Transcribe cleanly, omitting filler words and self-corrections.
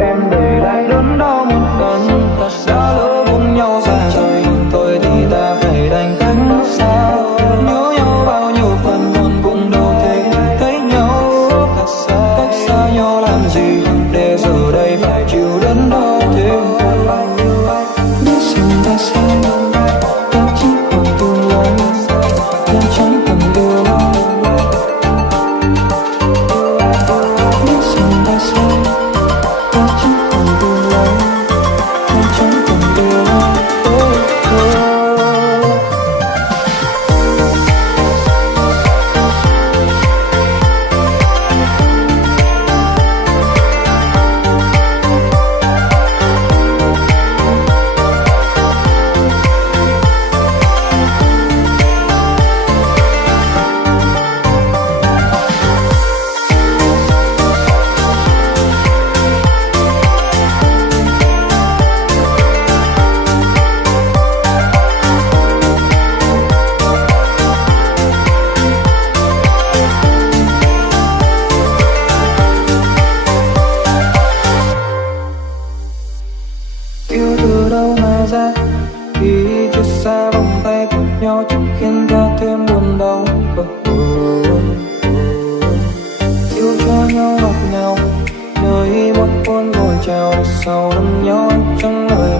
em để lại đớn đau một lần. Đã lỡ buông nhau xa rời thôi thì ta phải đành cách xa. Nhớ nhau bao nhiêu phần còn cũng đâu thể thấy nhau. Cách xa nhau làm gì để giờ đây phải chịu đớn đau thêm. Biết rằng ta sai, ta chỉ còn tương lai, ta chẳng cần yêu ai. Biết rằng ta sai, ta chỉ còn tương lai, ta chẳng cần yêu ai. Yêu từ đâu mà ra khi chia xa vòng tay của nhau chỉ khiến ta thêm buồn đau. Yêu cho nhau ngọt ngào nơi một hôn ngồi chào sau lưng nhau chẳng lời